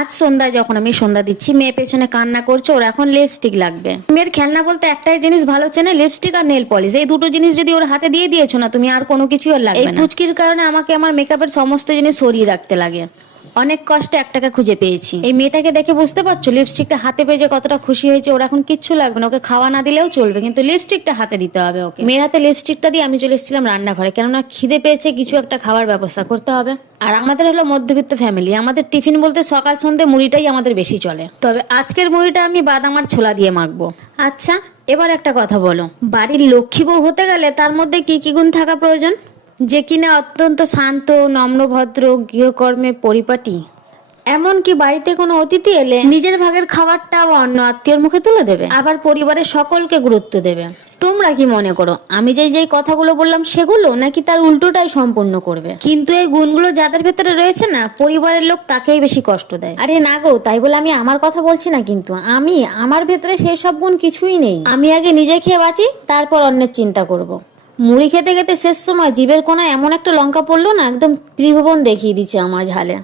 আজ সন্ধ্যায় যখন আমি সন্ধ্যা দিচ্ছি মেয়ে পেছনে কান্না করছে ওর এখন লিপস্টিক লাগবে। মেয়ের খেলনা বলতে একটাই জিনিস ভালো চেনে লিপস্টিক আর নেল পলিশ এই দুটো জিনিস যদি ওর হাতে দিয়ে দিয়েছ না তুমি আর কোনো কিছু আর লাগবে এই পুচকির কারণে আমাকে আমার মেকআপের সমস্ত জিনিস সরিয়ে রাখতে লাগে। অনেক কষ্টে এক টাকা খুঁজে পেয়েছি। এই মেয়েটাকে দেখে বুঝতে পারছ লিপস্টিকটা হাতে পেয়ে যে কতটা খুশি হয়েছে, ওর এখন কিচ্ছু লাগবে না। ওকে খাওয়া না দিলেও চলবে, কিন্তু লিপস্টিকটা হাতে দিতে হবে ওকে। মেয়ের হাতে লিপস্টিকটা দিয়ে আমি চলে এসেছিলাম রান্নাঘরে, কেননা খিদে পেয়েছে, কিছু একটা খাওয়ার ব্যবস্থা করতে হবে। আর আমাদের হলো মধ্যবিত্ত ফ্যামিলি আমাদের টিফিন বলতে সকাল, সন্ধ্যে মুড়িটাই আমাদের বেশি চলে। তবে আজকের মুড়িটা আমি বাদাম আর ছোলা দিয়ে মাখবো। আচ্ছা এবার একটা কথা বলো। বাড়ির লক্ষ্মী বউ হতে গেলে তার মধ্যে কি কি গুণ থাকা প্রয়োজন? যে কিনা অত্যন্ত শান্ত নম্রভদ্র গৃহকর্মে পরিপাটি। এমনকি বাড়িতে কোনো অতিথি এলে নিজের ভাগের খাবারটা অন্য আত্মীয়র মুখে তুলে দেবে। আবার পরিবারের সকলকে গুরুত্ব দেবে। তোমরা কি মনে করো, আমি যে যেই কথাগুলো বললাম সেগুলো নাকি তার উল্টোটাই সম্পূর্ণ করবে? কিন্তু এই গুণগুলো যাদের ভেতরে রয়েছে না, পরিবারের লোক তাকেই বেশি কষ্ট দেয়। আরে না গো, তাই বলে আমি আমার কথা বলছি না কিন্তু। আমি, আমার ভেতরে সেই সব গুণ কিছুই নেই। আমি আগে নিজে খেয়ে বাঁচি, তারপর অন্যের চিন্তা করব। মুড়ি খেতে খেতে শেষ সময় জীবের কোনায় এমন একটা লঙ্কা পড়ল না, একদম ত্রিভুবন দেখিয়ে দিচ্ছে আমার ঝালে।